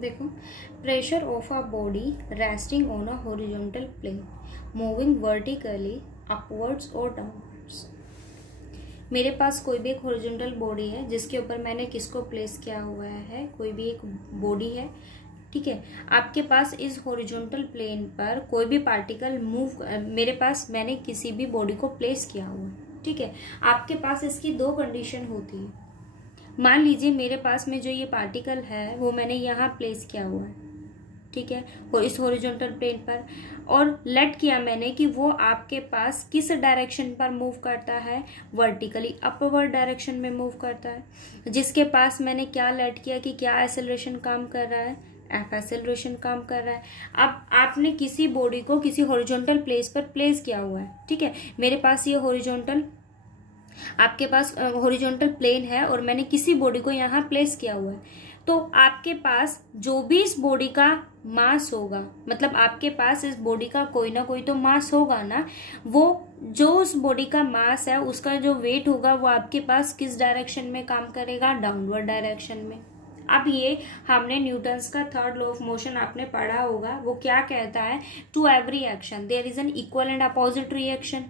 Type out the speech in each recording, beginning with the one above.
देखो, pressure of a body resting on a horizontal plane moving vertically upwards और downwards. मेरे पास कोई भी एक हॉरिजॉन्टल बॉडी है जिसके ऊपर मैंने किसको प्लेस किया हुआ है, कोई भी एक बॉडी है, ठीक है। आपके पास इस हॉरिजॉन्टल प्लेन पर कोई भी पार्टिकल मूव, मेरे पास मैंने किसी भी बॉडी को प्लेस किया हुआ है, ठीक है। आपके पास इसकी दो कंडीशन होती है। मान लीजिए मेरे पास में जो ये पार्टिकल है वो मैंने यहाँ प्लेस किया हुआ है, ठीक है, वो इस हॉरिजॉन्टल प्लेन पर, और लेट किया मैंने कि वो आपके पास किस डायरेक्शन पर मूव करता है, वर्टिकली अपवर्ड डायरेक्शन में मूव करता है। जिसके पास मैंने क्या लेट किया कि क्या एक्सेलरेशन काम कर रहा है, एफ एक्सेलरेशन काम कर रहा है। अब आपने किसी बॉडी को किसी हॉरिजॉन्टल प्लेस पर प्लेस किया हुआ है, ठीक है। मेरे पास ये हॉरिजॉन्टल, आपके पास हॉरिजॉन्टल प्लेन है और मैंने किसी बॉडी को यहाँ प्लेस किया हुआ है, तो आपके पास जो भी इस बॉडी का मास होगा, मतलब आपके पास इस बॉडी का कोई ना कोई तो मास होगा ना, वो जो उस बॉडी का मास है उसका जो वेट होगा वो आपके पास किस डायरेक्शन में काम करेगा, डाउनवर्ड डायरेक्शन में। अब ये हमने न्यूटन्स का थर्ड लॉ ऑफ मोशन आपने पढ़ा होगा, वो क्या कहता है, to every action there is an equal and opposite reaction.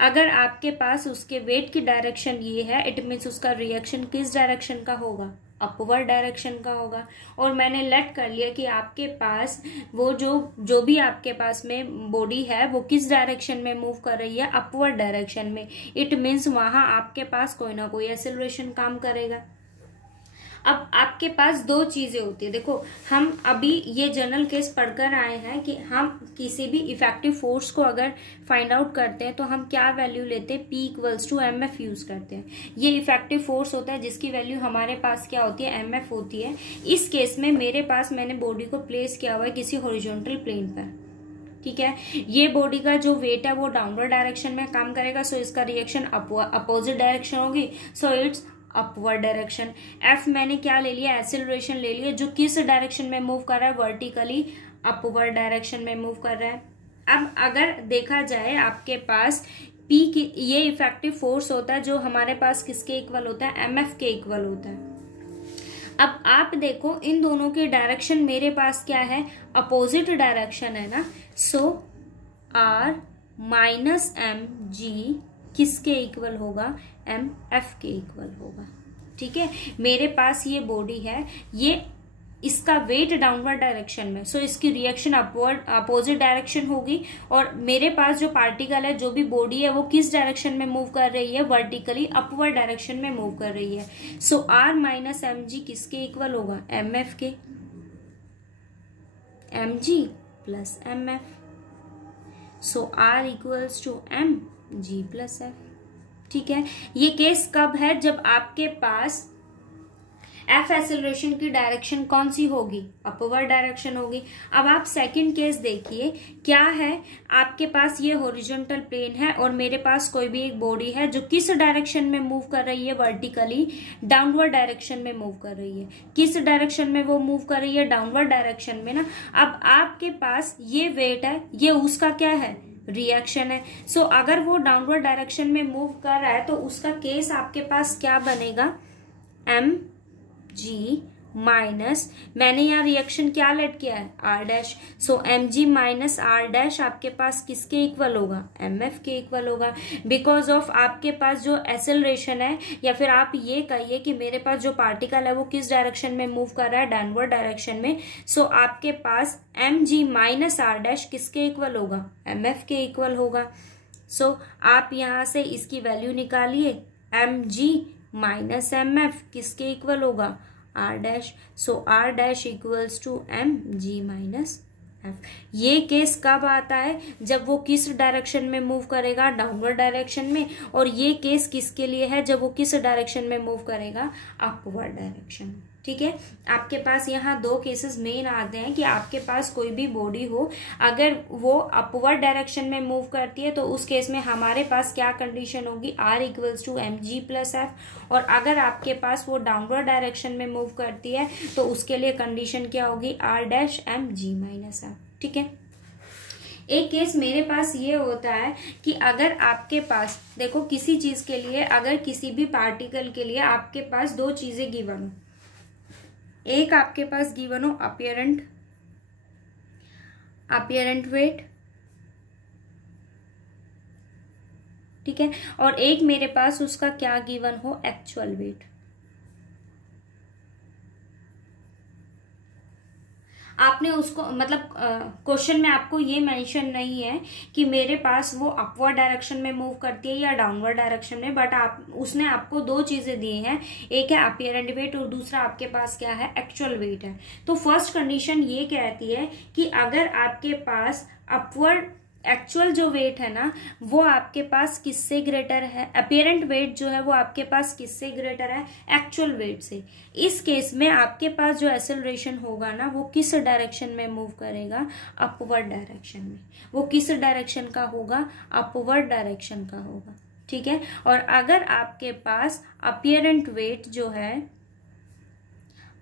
अगर आपके पास उसके वेट की डायरेक्शन ये है, इट मीन्स उसका रिएक्शन किस डायरेक्शन का होगा, अपवर्ड डायरेक्शन का होगा। और मैंने लेट कर लिया कि आपके पास वो जो भी आपके पास में बॉडी है वो किस डायरेक्शन में मूव कर रही है, अपवर्ड डायरेक्शन में। इट मीन्स वहां आपके पास कोई ना कोई एक्सेलरेशन काम करेगा। अब आपके पास दो चीजें होती है। देखो, हम अभी ये जनरल केस पढ़कर आए हैं कि हम किसी भी इफेक्टिव फोर्स को अगर फाइंड आउट करते हैं तो हम क्या वैल्यू लेते हैं, P equals to MF use करते हैं। ये इफेक्टिव फोर्स होता है जिसकी वैल्यू हमारे पास क्या होती है, MF होती है। इस केस में मेरे पास मैंने बॉडी को प्लेस किया हुआ है किसी हॉरिजॉन्टल प्लेन पर, ठीक है। ये बॉडी का जो वेट है वो डाउनवर्ड डायरेक्शन में काम करेगा, सो इसका रिएक्शन अपोजिट डायरेक्शन होगी, so it's upward direction. F मैंने क्या ले लिया, एक्सेलरेशन ले लिया, जो किस डायरेक्शन में मूव कर रहा है, वर्टिकली अपवर्ड डायरेक्शन में मूव कर रहा है। अब अगर देखा जाए आपके पास पी की, ये इफेक्टिव फोर्स होता है जो हमारे पास किसके इक्वल होता है, MF के इक्वल होता है। अब आप देखो इन दोनों के डायरेक्शन मेरे पास क्या है, अपोजिट डायरेक्शन है ना, सो R माइनस MG किसके इक्वल होगा, MF के इक्वल होगा, ठीक है। मेरे पास ये बॉडी है, ये इसका वेट डाउनवर्ड डायरेक्शन में, सो इसकी रिएक्शन अपवर्ड अपोजिट डायरेक्शन होगी। और मेरे पास जो पार्टिकल है, जो भी बॉडी है, वो किस डायरेक्शन में मूव कर रही है, वर्टिकली अपवर्ड डायरेक्शन में मूव कर रही है। सो R माइनस MG किसके इक्वल होगा, MF के, MG plus MF, so R equals to MG plus F, ठीक है। ये केस कब है, जब आपके पास एफ एक्सेलरेशन की डायरेक्शन कौन सी होगी, अपवर्ड डायरेक्शन होगी। अब आप सेकंड केस देखिए, क्या है, आपके पास ये हॉरिजॉन्टल प्लेन है और मेरे पास कोई भी एक बॉडी है जो किस डायरेक्शन में मूव कर रही है, वर्टिकली डाउनवर्ड डायरेक्शन में मूव कर रही है। किस डायरेक्शन में वो मूव कर रही है, डाउनवर्ड डायरेक्शन में ना। अब आपके पास ये वेट है, ये उसका क्या है, रिएक्शन है। सो अगर वो डाउनवर्ड डायरेक्शन में मूव कर रहा है तो उसका केस आपके पास क्या बनेगा, MG माइनस, मैंने यहाँ रिएक्शन क्या लेट किया है, R डैश, सो MG माइनस R डैश आपके पास किसके इक्वल होगा, MF के इक्वल होगा। बिकॉज ऑफ आपके पास जो एक्सेलरेशन है, या फिर आप ये कहिए कि मेरे पास जो पार्टिकल है वो किस डायरेक्शन में मूव कर रहा है, डाउनवर्ड डायरेक्शन में, सो आपके पास MG माइनस R डैश किसके इक्वल होगा, MF के इक्वल होगा। सो आप यहाँ से इसकी वैल्यू निकालिए, MG माइनस MF किसके इक्वल होगा, R dash, so R dash equals to MG minus F। ये केस कब आता है, जब वो किस डायरेक्शन में मूव करेगा, डाउनवर्ड डायरेक्शन में। और ये केस किसके लिए है, जब वो किस डायरेक्शन में मूव करेगा, अपवर्ड डायरेक्शन, ठीक है। आपके पास यहाँ दो केसेस मेन आते हैं कि आपके पास कोई भी बॉडी हो, अगर वो अपवर्ड डायरेक्शन में मूव करती है तो उस केस में हमारे पास क्या कंडीशन होगी, R equals to MG plus F। और अगर आपके पास वो डाउनवर्ड डायरेक्शन में मूव करती है तो उसके लिए कंडीशन क्या होगी, R dash MG minus F, ठीक है। एक केस मेरे पास ये होता है कि अगर आपके पास, देखो किसी चीज के लिए, अगर किसी भी पार्टिकल के लिए आपके पास दो चीजें गिवन हो, एक आपके पास गिवन हो अपीयरेंट वेट, ठीक है, और एक मेरे पास उसका क्या गिवन हो, एक्चुअल वेट। आपने उसको मतलब क्वेश्चन में आपको ये मेंशन नहीं है कि मेरे पास वो अपवर्ड डायरेक्शन में मूव करती है या डाउनवर्ड डायरेक्शन में, बट उसने आपको दो चीजें दी हैं, एक है अपीयरेंट वेट और दूसरा आपके पास क्या है, एक्चुअल वेट है। तो फर्स्ट कंडीशन ये कहती है कि अगर आपके पास अपवर्ड एक्चुअल जो वेट है ना वो आपके पास किससे ग्रेटर है, अपीयरेंट वेट जो है वो आपके पास किससे ग्रेटर है, एक्चुअल वेट से। इस केस में आपके पास जो एक्सेलरेशन होगा ना वो किस डायरेक्शन में मूव करेगा, अपवर्ड डायरेक्शन में। वो किस डायरेक्शन का होगा, अपवर्ड डायरेक्शन का होगा, ठीक है। और अगर आपके पास अपीयरेंट वेट जो है,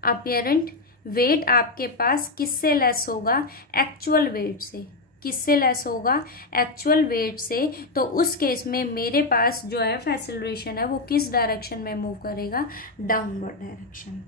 अपीयरेंट वेट आपके पास किससे लेस होगा, एक्चुअल वेट से। किससे लेस होगा, एक्चुअल वेट से। तो उस केस में मेरे पास जो एफ एक्सेलरेशन है वो किस डायरेक्शन में मूव करेगा, डाउनवर्ड डायरेक्शन,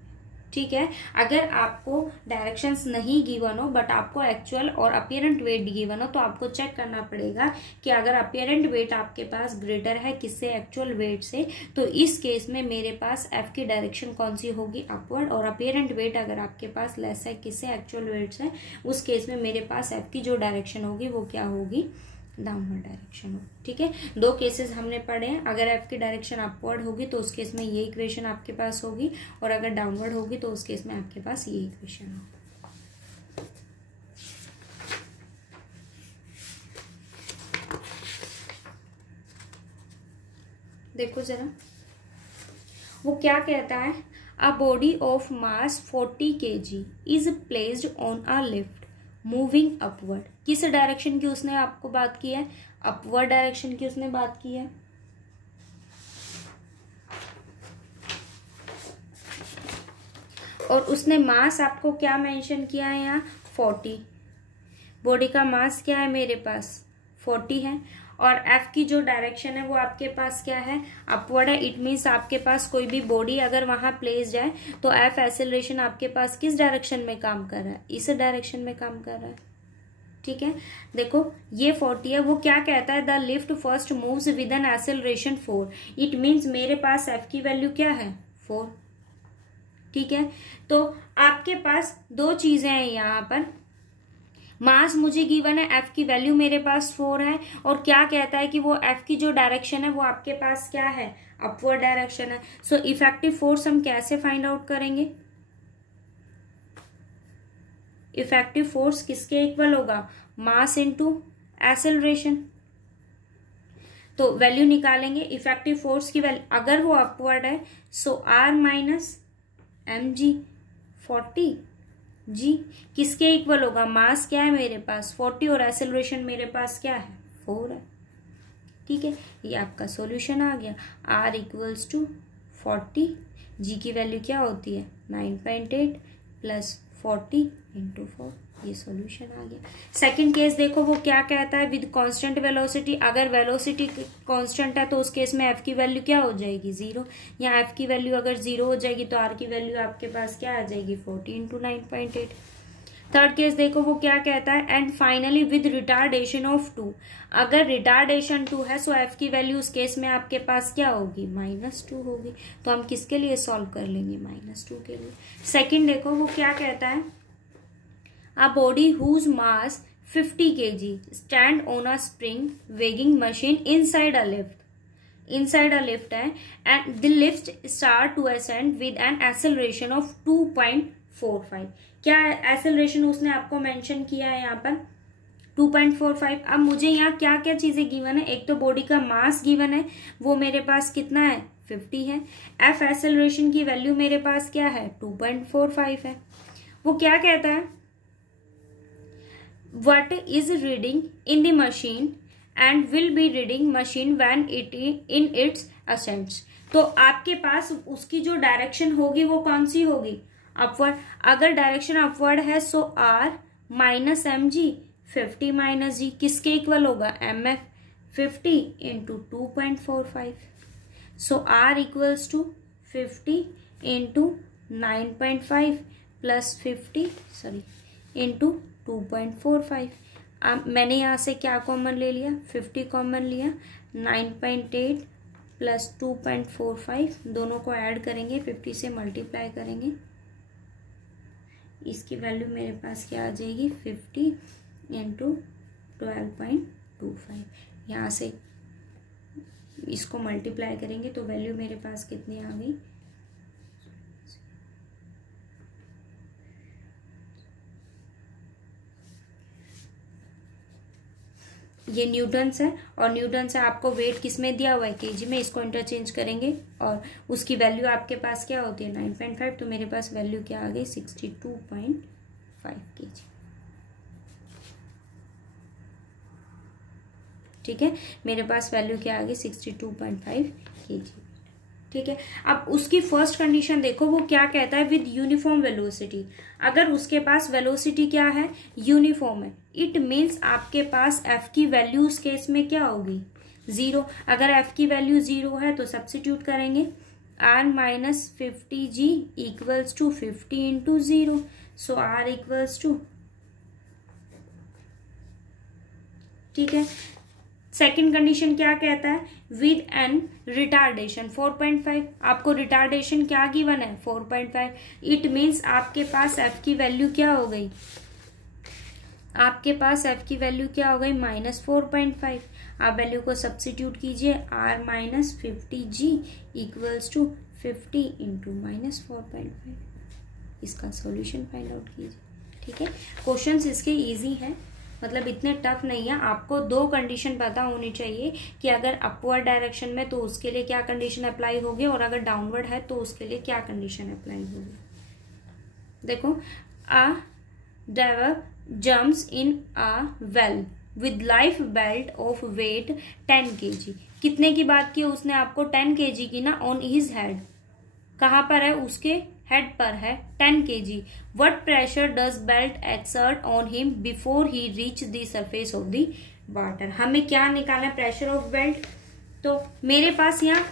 ठीक है। अगर आपको डायरेक्शंस नहीं गिवन हो बट आपको एक्चुअल और अपीयरेंट वेट गिवन हो तो आपको चेक करना पड़ेगा कि अगर अपीयरेंट वेट आपके पास ग्रेटर है किससे, एक्चुअल वेट से, तो इस केस में मेरे पास एफ की डायरेक्शन कौन सी होगी, अपवर्ड। और अपीयरेंट वेट अगर आपके पास लेस है किससे, एक्चुअल वेट से, उस केस में मेरे पास एफ की जो डायरेक्शन होगी वो क्या होगी, डाउनवर्ड डायरेक्शन हो, ठीक है। दो केसेस हमने पढ़े हैं, अगर एफ की डायरेक्शन अपवर्ड होगी तो उस केस में ये इक्वेशन आपके पास होगी, और अगर डाउनवर्ड होगी तो उस केस में आपके पास ये इक्वेशन होगी। देखो जरा वो क्या कहता है, a body of mass 40 kg is placed on a lift moving upward. किस डायरेक्शन की उसने आपको बात की है, अपवर्ड डायरेक्शन की उसने बात की है। और उसने मास आपको क्या मेंशन किया है यहाँ, 40। बॉडी का मास क्या है मेरे पास, 40 है। और एफ की जो डायरेक्शन है वो आपके पास क्या है, अपवर्ड है। इट मीन्स आपके पास कोई भी बॉडी अगर वहां प्लेस्ड है तो एफ एक्सेलरेशन आपके पास किस डायरेक्शन में काम कर रहा है, इस डायरेक्शन में काम कर रहा है, ठीक है। देखो ये 40 है, वो क्या कहता है, the lift first moves with an acceleration 4। It means मेरे पास एफ की वैल्यू क्या है, 4, ठीक है। तो आपके पास दो चीजें हैं यहाँ पर, मास मुझे गिवन है, एफ की वैल्यू मेरे पास 4 है, और क्या कहता है कि वो एफ की जो डायरेक्शन है वो आपके पास क्या है, अपवर्ड डायरेक्शन है। सो इफेक्टिव फोर्स हम कैसे फाइंड आउट करेंगे, इफेक्टिव फोर्स किसके इक्वल होगा, मास इनटू एक्सेलरेशन। तो वैल्यू निकालेंगे इफेक्टिव फोर्स की वैल्यू, अगर वो अपवर्ड है सो आर माइनस एम जी 40 जी किसके इक्वल होगा, मास क्या है मेरे पास 40 और एक्सेलरेशन मेरे पास क्या है 4 है, ठीक है। ये आपका सॉल्यूशन आ गया, आर इक्वल्स टू 40, जी की वैल्यू क्या होती है 9.8 प्लस 40 इंटू 4, ये सॉल्यूशन आ गया। सेकंड केस देखो वो क्या कहता है, विद कांस्टेंट वेलोसिटी। अगर वेलोसिटी कांस्टेंट है तो उस केस में एफ की वैल्यू क्या हो जाएगी 0। यहाँ एफ की वैल्यू अगर 0 हो जाएगी तो आर की वैल्यू आपके पास क्या आ जाएगी 40 इंटू 9.8। थर्ड केस देखो वो क्या कहता है, and finally with retardation of 2। अगर रिटार्डेशन 2 है सो एफ की वैल्यू उस केस में आपके पास क्या होगी -2 होगी। तो हम किसके लिए सॉल्व कर लेंगे, -2 के लिए। सेकंड देखो वो क्या कहता है, a body whose mass 50 kg stand on a spring weighing machine inside a lift है, and the lift start to ascend with an acceleration of 2.45। क्या एक्सेलरेशन उसने आपको मेंशन किया है यहाँ पर 2.45। अब मुझे यहाँ क्या क्या चीजें गिवन है, एक तो बॉडी का मास गिवन है वो मेरे पास कितना है 50 है, एफ एक्सेलरेशन की वैल्यू मेरे पास क्या है 2.45 है। वो क्या कहता है, what is reading in the machine and will be reading machine when it in its ascents। तो आपके पास उसकी जो डायरेक्शन होगी वो कौन सी होगी, अपवर्ड। अगर डायरेक्शन अपवर्ड है so R minus M G 50 minus G किसके इक्वल होगा, M F 50 into 2.45। So R equals to 50 into 9.5 plus 50 into 2.45। अब मैंने यहाँ से क्या कॉमन ले लिया, 50 कॉमन लिया, 9.8 प्लस 2.45 दोनों को ऐड करेंगे, 50 से मल्टीप्लाई करेंगे, इसकी वैल्यू मेरे पास क्या आ जाएगी, 50 इंटू 12.25। यहाँ से इसको मल्टीप्लाई करेंगे तो वैल्यू मेरे पास कितनी आ गई, ये न्यूटन्स है, और न्यूटन से आपको वेट किस में दिया हुआ है, केजी में, इसको इंटरचेंज करेंगे और उसकी वैल्यू आपके पास क्या होती है 9.5, तो मेरे पास वैल्यू क्या आ गई 62.5 केजी। ठीक है, मेरे पास वैल्यू क्या आ गई 62.5 केजी। ठीक है, अब उसकी फर्स्ट कंडीशन देखो, वो क्या कहता है, विद यूनिफॉर्म वेलोसिटी। अगर उसके पास वेलोसिटी क्या है, यूनिफॉर्म है, इट मीन्स आपके पास एफ की वैल्यू उस केस में क्या होगी, 0। अगर एफ की वैल्यू 0 है तो सब्स्टिट्यूट करेंगे, r minus 50g equals to 50 into 0, so r equals to, ठीक है। सेकेंड कंडीशन क्या कहता है, विद एन रिटार्डेशन 4.5, आपको रिटार्डेशन क्या गिवन है 4.5, इट मीन्स आपके पास एफ की वैल्यू क्या हो गई, आपके पास एफ की वैल्यू क्या हो गई -4.5। आप वैल्यू को सब्स्टिट्यूट कीजिए, r minus 50g equals to 50 into -4.5, इसका सॉल्यूशन फाइंड आउट कीजिए। ठीक है, क्वेश्चंस इसके इजी हैं, मतलब इतने टफ नहीं है। आपको 2 कंडीशन पता होनी चाहिए कि अगर अपवर्ड डायरेक्शन में तो उसके लिए क्या कंडीशन अप्लाई होगी, और अगर डाउनवर्ड है तो उसके लिए क्या कंडीशन अप्लाई होगी। देखो, a diver jumps in a well with life belt of weight 10 kg। कितने की बात की उसने आपको, 10 kg की ना, ऑन हिज हेड, कहाँ पर है, उसके हेड पर है 10 kg। What pressure does belt exert on him before he reach the surface of the water. हमें क्या निकालना है, प्रेशर ऑफ बेल्ट। तो मेरे पास यहाँ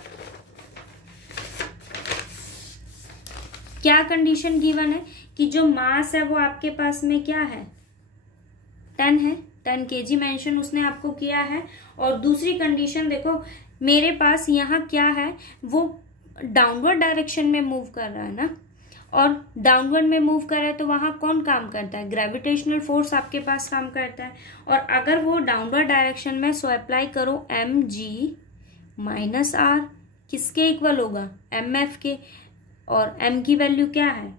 क्या कंडीशन गिवन है कि जो मास है वो आपके पास में क्या है 10 है, 10 kg मेंशन उसने आपको किया है। और दूसरी कंडीशन देखो, मेरे पास यहाँ क्या है, वो डाउनवर्ड डायरेक्शन में मूव कर रहा है ना, और डाउनवर्ड में मूव कर रहा है तो वहां कौन काम करता है, ग्रेविटेशनल फोर्स आपके पास काम करता है। और अगर वो डाउनवर्ड डायरेक्शन में, सो अप्लाई करो mg माइनस r, किसके इक्वल होगा, mf के, और m की वैल्यू क्या है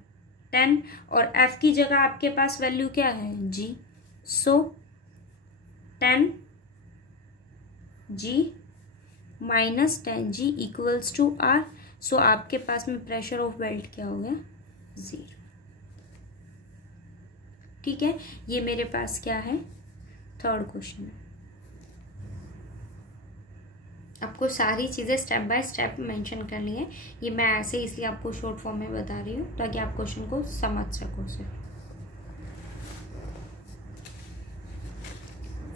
10, और f की जगह आपके पास वैल्यू क्या है g, so 10g minus 10g equals to r, so आपके पास में प्रेशर ऑफ बेल्ट क्या हो गया 0। ठीक है, ये मेरे पास क्या है, थर्ड क्वेश्चन है। आपको सारी चीजें स्टेप बाय स्टेप मेंशन करनी है, ये मैं ऐसे इसलिए आपको शॉर्ट फॉर्म में बता रही हूँ ताकि आप क्वेश्चन को समझ सको।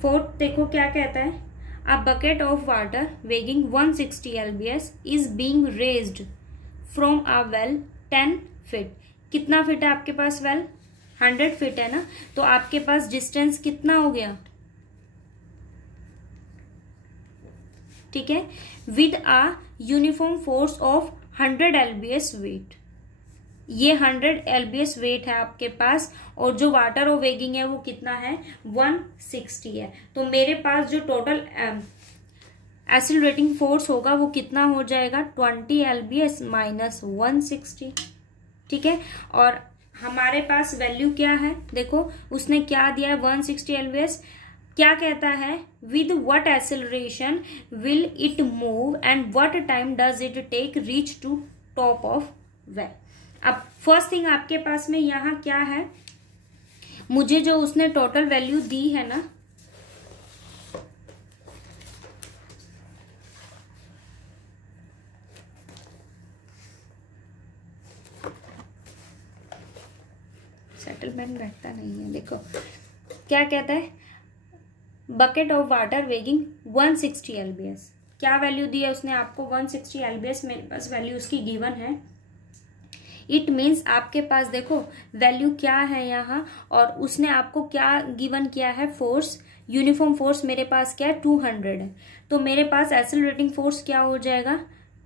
फोर्थ देखो क्या कहता है, A bucket of water weighing 160 lbs is being raised from a well 10 feet। कितना फीट है आपके पास वेल, 100 फीट है ना, तो आपके पास डिस्टेंस कितना हो गया, ठीक है, with a uniform force of 100 lbs weight. ये 100 lbs वेट है आपके पास, और जो वाटर ऑफ वेगिंग है वो कितना है 160 है। तो मेरे पास जो टोटल एक्सीलरेटिंग फोर्स होगा वो कितना हो जाएगा 20 lbs माइनस 160। ठीक है, और हमारे पास वैल्यू क्या है, देखो उसने क्या दिया है 160 lbs। क्या कहता है, with what acceleration will it move and what time does it take reach to top of well. अब फर्स्ट थिंग आपके पास में यहाँ क्या है, मुझे जो उसने टोटल वैल्यू दी है ना, सेटलमेंट बैठता नहीं है, देखो क्या कहता है, bucket of water weighing 160 lbs। क्या वैल्यू दी है उसने आपको 160 lbs, मेरे पास वैल्यू उसकी गिवन है। इट मीन्स आपके पास देखो वैल्यू क्या है यहाँ, और उसने आपको क्या गिवन किया है, फोर्स, यूनिफॉर्म फोर्स मेरे पास क्या है 200 है, तो मेरे पास एक्सेलरेटिंग फोर्स क्या हो जाएगा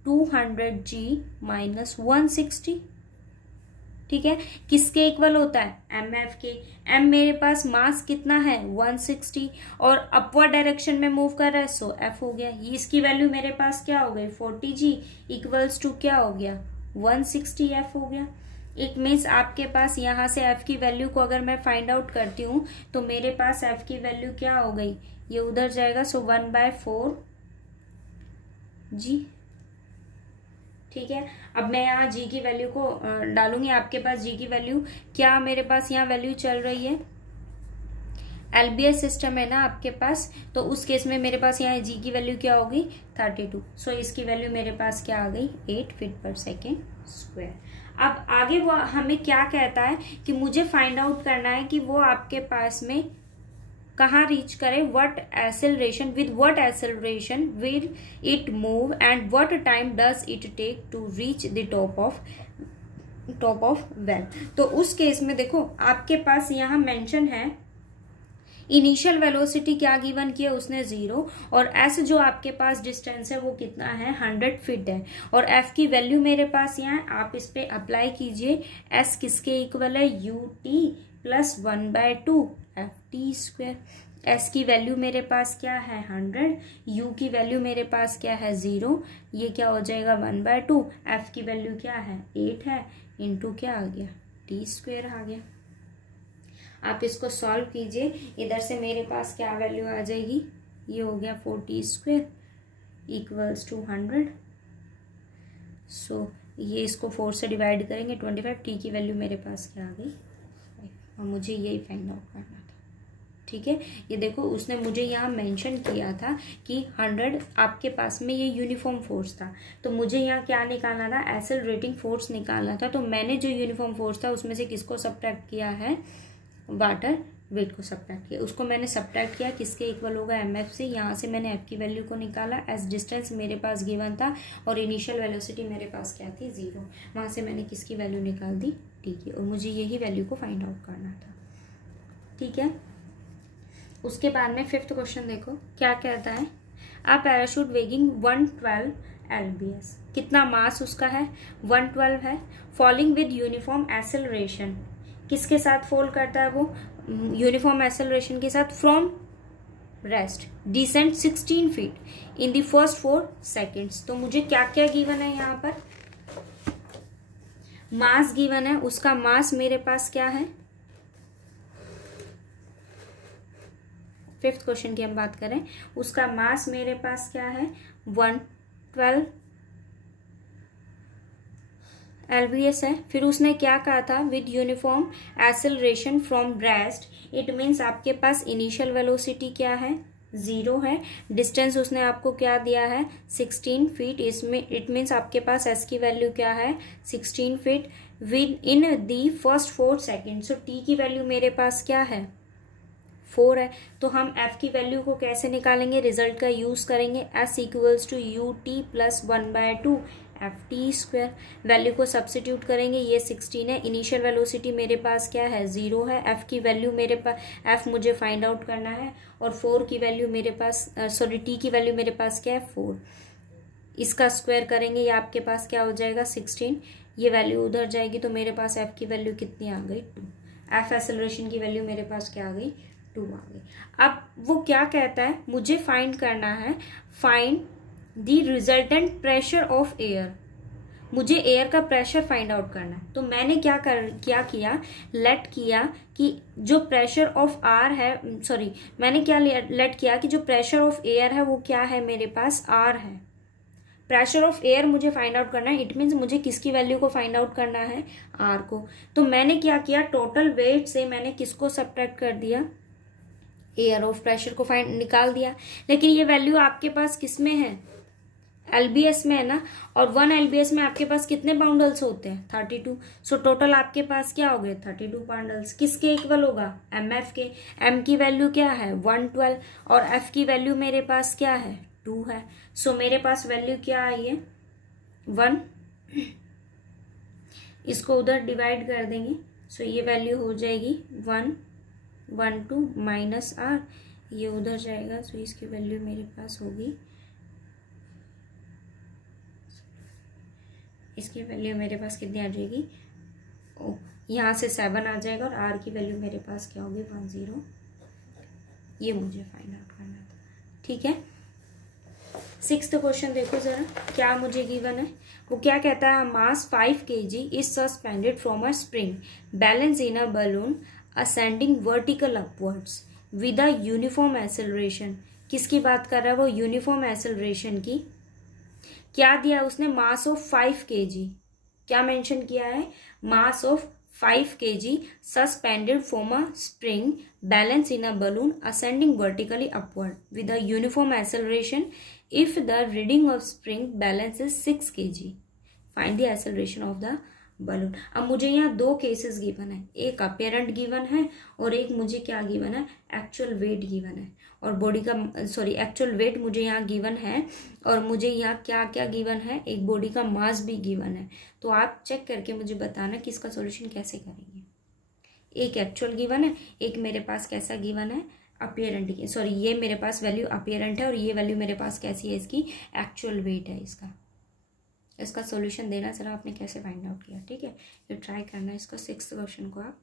200G माइनस 160। ठीक है, किसके इक्वल होता है, mf के। m मेरे पास मास कितना है 160 और अपवर्ड डायरेक्शन में मूव कर रहा है, सो f हो गया। ये इसकी वैल्यू मेरे पास क्या हो गई 40G इक्वल्स टू क्या हो गया 160F हो गया। इट मीन्स आपके पास यहाँ से f की वैल्यू को अगर मैं फाइंड आउट करती हूँ तो मेरे पास f की वैल्यू क्या हो गई, ये उधर जाएगा, सो 1/4G। ठीक है, अब मैं यहाँ g की वैल्यू को डालूंगी। आपके पास g की वैल्यू क्या मेरे पास यहाँ वैल्यू चल रही है, LBS सिस्टम है ना आपके पास, तो उस केस में मेरे पास यहाँ g की वैल्यू क्या होगी 32। सो इसकी वैल्यू मेरे पास क्या आ गई 8 फीट पर सेकेंड स्क्वायर। अब आगे वो हमें क्या कहता है कि मुझे फाइंड आउट करना है कि वो आपके पास में कहाँ रीच करे, what acceleration, with what acceleration will it move and what time does it take to reach the top of well. तो उस केस में देखो आपके पास यहाँ मेंशन है इनिशियल वेलोसिटी क्या गिवन किया उसने 0, और s जो आपके पास डिस्टेंस है वो कितना है 100 फीट है, और f की वैल्यू मेरे पास यहाँ आप इस पे अप्लाई कीजिए। s किसके इक्वल है ut plus 1/2 ft square. s की वैल्यू मेरे पास क्या है 100, u की वैल्यू मेरे पास क्या है 0, ये क्या हो जाएगा 1/2, f की वैल्यू क्या है 8 है, इंटू क्या आ गया t स्क्वायर आ गया। आप इसको सॉल्व कीजिए, इधर से मेरे पास क्या वैल्यू आ जाएगी, ये हो गया 4t स्क्वायर इक्वल्स टू 100। सो ये इसको 4 से डिवाइड करेंगे 25, t की वैल्यू मेरे पास क्या आ गई 5, और मुझे यही फाइंड आउट करना था। ठीक है, ये देखो उसने मुझे यहाँ मेंशन किया था कि 100 आपके पास में ये यूनिफॉर्म फोर्स था, तो मुझे यहाँ क्या निकालना था, एक्सेलरेटिंग फोर्स निकालना था। तो मैंने जो यूनिफॉर्म फोर्स था उसमें से किसको सब्ट्रैक्ट किया है, वाटर वेट को सब्ट्रैक्ट किया, उसको मैंने सब्ट्रैक्ट किया किसके इक्वल होगा mf से। यहाँ से मैंने f की वैल्यू को निकाला, एस डिस्टेंस मेरे पास गिवन था और इनिशियल वेलोसिटी मेरे पास क्या थी 0, वहाँ से मैंने किसकी वैल्यू निकाल दी t की, और मुझे यही वैल्यू को फाइंड आउट करना था। ठीक है, उसके बाद में 5th क्वेश्चन देखो क्या कहता है, अ पैराशूट वेगिंग 112 lbs, कितना मास उसका है 112 है, फॉलिंग विद यूनिफॉर्म एक्सेलरेशन, किसके साथ फॉल करता है वो, यूनिफॉर्म एक्सेलरेशन के साथ, from rest descent 16 feet in the first 4 seconds. तो मुझे क्या क्या गिवन है यहाँ पर, मास गिवन है, उसका मास मेरे पास क्या है, 5th क्वेश्चन की हम बात करें, उसका मास मेरे पास क्या है 112 LBS है। फिर उसने क्या कहा था, with uniform acceleration from rest, it means आपके पास इनिशियल वेलोसिटी क्या है 0 है, डिस्टेंस उसने आपको क्या दिया है 16 फीट, इसमें इट मीन्स आपके पास s की वैल्यू क्या है 16 feet with in the first 4 second. So t की वैल्यू मेरे पास क्या है 4 है, तो हम f की वैल्यू को कैसे निकालेंगे, रिजल्ट का यूज करेंगे, s equals to ut plus 1/2 ft square. Value को सब्स्टिट्यूट करेंगे, ये 16 है, इनिशियल वेलोसिटी मेरे पास क्या है 0 है, f की वैल्यू मेरे पास, f मुझे फाइंड आउट करना है, और 4 की वैल्यू मेरे पास t की वैल्यू मेरे पास क्या है 4, इसका स्क्वायर करेंगे, ये आपके पास क्या हो जाएगा 16, ये वैल्यू उधर जाएगी, तो मेरे पास f की वैल्यू कितनी आ गई 2, f एक्सेलरेशन की वैल्यू मेरे पास क्या आ गई 2 आ गई। अब वो क्या कहता है, मुझे फाइंड करना है, find the resultant pressure of air, मुझे एयर का प्रेशर फाइंड आउट करना है। तो मैंने क्या किया, लेट किया कि जो प्रेशर ऑफ आर है, सॉरी मैंने क्या लेट किया कि जो प्रेशर ऑफ एयर है वो क्या है मेरे पास आर है, प्रेशर ऑफ एयर मुझे फाइंड आउट करना है, इट मीन्स मुझे किसकी वैल्यू को फाइंड आउट करना है आर को। तो मैंने क्या किया, टोटल वेट से मैंने किसको सब्ट्रैक्ट कर दिया, एयर ऑफ प्रेशर को निकाल दिया, लेकिन ये वैल्यू आपके पास किस में है LBS में है ना, और 1 LBS में आपके पास कितने बाउंडल्स होते हैं 32, सो टोटल आपके पास क्या हो गए 32 बाउंडल्स, किसके इक्वल होगा mf के, m की वैल्यू क्या है 112 और f की वैल्यू मेरे पास क्या है 2 है, सो मेरे पास वैल्यू क्या आई है 1, इसको उधर डिवाइड कर देंगे, सो ये वैल्यू हो जाएगी 112 माइनस आर, ये उधर जाएगा, सो इसकी वैल्यू मेरे पास होगी, इसकी वैल्यू मेरे पास कितनी आ जाएगी, यहाँ से 7 आ जाएगा और आर की वैल्यू मेरे पास क्या होगी 10। ये मुझे फाइंड आउट करना था, ठीक है। 6th क्वेश्चन देखो जरा, क्या मुझे गिवन है, वो क्या कहता है, मास 5 kg is suspended from a spring balance in a balloon ascending vertical upwards with a uniform acceleration. किसकी बात कर रहा है वो, यूनिफॉर्म एक्सेलरेशन की। क्या दिया उसने, मास ऑफ 5 kg, क्या मेंशन किया है, mass of 5 kg suspended from a spring balance in a balloon ascending vertically upward with a uniform acceleration if the reading of spring balance is 6 kg. Find the acceleration of the balloon. अब मुझे यहाँ 2 cases given है, एक apparent given है और एक मुझे क्या गिवन है, एक्चुअल वेट गिवन है, और बॉडी का एक्चुअल वेट मुझे यहाँ गिवन है, और मुझे यहाँ क्या क्या गिवन है, एक बॉडी का मास भी गिवन है। तो आप चेक करके मुझे बताना कि इसका सॉल्यूशन कैसे करेंगे। एक एक्चुअल गिवन है, एक मेरे पास कैसा गिवन है, अपियरेंट की, ये मेरे पास वैल्यू अपियरेंट है और ये वैल्यू मेरे पास कैसी है, इसकी एक्चुअल वेट है। इसका सॉल्यूशन देना जरा आपने कैसे फाइंड आउट किया, ठीक है। ये ट्राई करना इसका 6th क्वेश्चन को आप।